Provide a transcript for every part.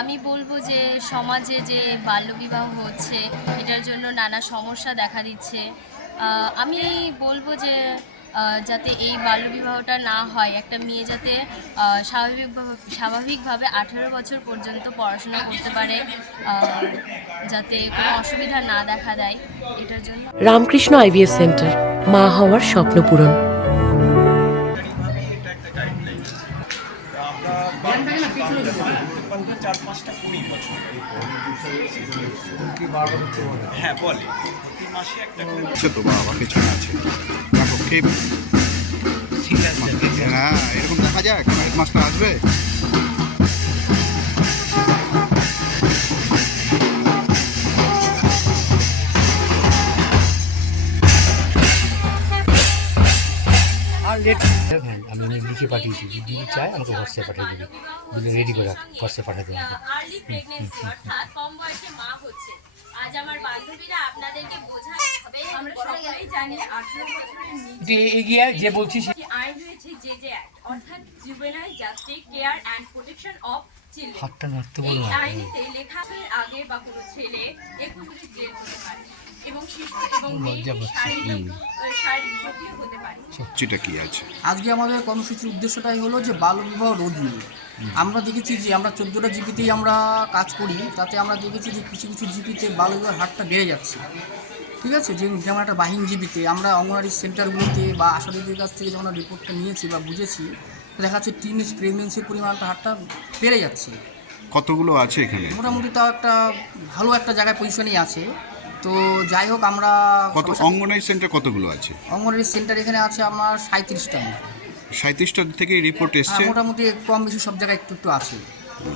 আমি বলবো যে সমাজে যে বাল্যবিবাহ হচ্ছে এটার জন্য নানা সমস্যা দেখা দিচ্ছে। আমি বলবো যে যাতে এই বাল্যবিবাহটা না হয়, একটা মেয়ে যাতে স্বাভাবিকভাবে 18 বছর পর্যন্ত পড়াশোনা করতে পারে, যাতে কোনো অসুবিধা না দেখা দেয় এটার জন্য। রামকৃষ্ণ আইভিএফ সেন্টার, মা হওয়ার স্বপ্ন পূরণ। আমরা 4-5টা 20 বছর হ্যাঁ বলে প্রতি মাসে একটা করে আছে তো বাবা পেছনে আছে দেখো কে হ্যাঁ এরকম দেখা যায় হেডমাস্টার আসবে আমি লিখে পাঠিয়েছি যদি চাই আমাকে হোয়াটসঅ্যাপ পাঠিয়ে দিবি, দিলে রেডি করে হোয়াটসঅ্যাপ পাঠিয়ে দেবো। আর্লি প্রেগন্যান্সি অর্থাৎ কম বয়সে মা হচ্ছে। আজ আমার বান্ধবীরা আপনাদেরকে বোঝাতে হবে, আমরা সকলেই জানি 18 বছরের নিচে এগিয়ে যে বলছিস আইন রয়েছে জেজে অ্যাক্ট, অর্থাৎ juvenile justice care and protection of children. হাতটা নাড়তে এই বলো না। আইনেতে লেখার আগে বা কোনো ছেলে 21 বছরের জেল হতে পারে এবং শিশু এবং লজ্জা মেয়েটির পাচ্ছি। শারীরিক ক্ষতিও হতে পারে। সবজিটা কি আছে আজকে আমাদের কর্মসূচির উদ্দেশ্যটাই হলো যে বাল্যবিবাহ রোধ নিয়ে। আমরা দেখেছি যে আমরা 14টা জিপিতেই আমরা কাজ করি, তাতে আমরা দেখেছি যে কিছু কিছু জিপিতে বাল্যবিবাহের হারটা বেড়ে যাচ্ছে। ঠিক আছে, যেমন একটা বাহিনী জিপিতে আমরা অঙ্গনওয়াড়ি সেন্টারগুলোতে বা আশাদিদির কাছ থেকে যখন রিপোর্টটা নিয়েছি বা বুঝেছি, দেখা যাচ্ছে টিনেজ প্রেগনেন্সির পরিমাণটা হারটা বেড়ে যাচ্ছে। কতগুলো আছে এখানে মোটামুটি তাও একটা ভালো একটা জায়গায় পজিশনেই আছে। তো যাই হোক, আমরা কত অঙ্গনওয়াড়ি সেন্টার কতগুলো আছে অঙ্গনওয়াড়ি সেন্টার এখানে আছে আমার 37টা মতো। 37টা থেকে রিপোর্ট এসছে মোটামুটি কম বেশি সব জায়গায় একটু একটু আছে।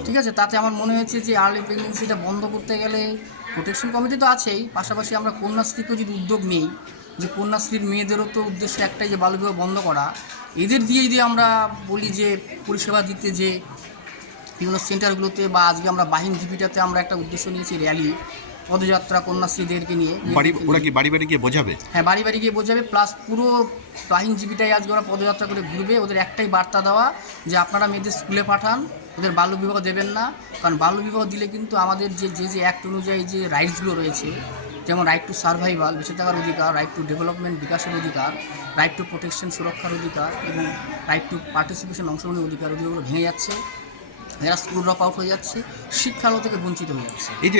ঠিক আছে, তাতে আমার মনে হয়েছে যে আর্লি প্রেগনেন্সিটা বন্ধ করতে গেলে প্রোটেকশন কমিটি তো আছেই, পাশাপাশি আমরা কন্যাশ্রীকেও যদি উদ্যোগ নিই, যে কন্যাশ্রীর মেয়েদেরও তো উদ্দেশ্য একটাই যে বাল্যবিবাহ বন্ধ করা, এদের দিয়ে যদি আমরা বলি যে পরিষেবা দিতে, যে বিভিন্ন সেন্টারগুলোতে বা আজকে আমরা বাহিনী জিপিটাতে আমরা একটা উদ্দেশ্য নিয়েছি র্যালি পদযাত্রা কন্যাশ্রীদেরকে নিয়ে। ওরা কি বাড়ি বাড়ি গিয়ে বোঝাবে হ্যাঁ, বাড়ি বাড়ি গিয়ে বোঝাবে, প্লাস পুরো বাহিনী জীবিটাই আজকে ওরা পদযাত্রা করে ঘুরবে। ওদের একটাই বার্তা দেওয়া যে আপনারা মেয়েদের স্কুলে পাঠান, ওদের বাল্যবিবাহ দেবেন না। কারণ বাল্যবিবাহ দিলে কিন্তু আমাদের যে অ্যাক্ট অনুযায়ী যে রাইটসগুলো রয়েছে, যেমন রাইট টু সার্ভাইভাল বেঁচে থাকার অধিকার, রাইট টু ডেভেলপমেন্ট বিকাশের অধিকার, রাইট টু প্রোটেকশন সুরক্ষার অধিকার এবং রাইট টু পার্টিসিপেশন অংশগ্রহণের অধিকার, অধিকারগুলো ভেঙে যাচ্ছে। এরা স্কুল ড্রপ আউট হয়ে যাচ্ছে, শিক্ষালো থেকে বঞ্চিত হয়ে যাচ্ছে। এই যে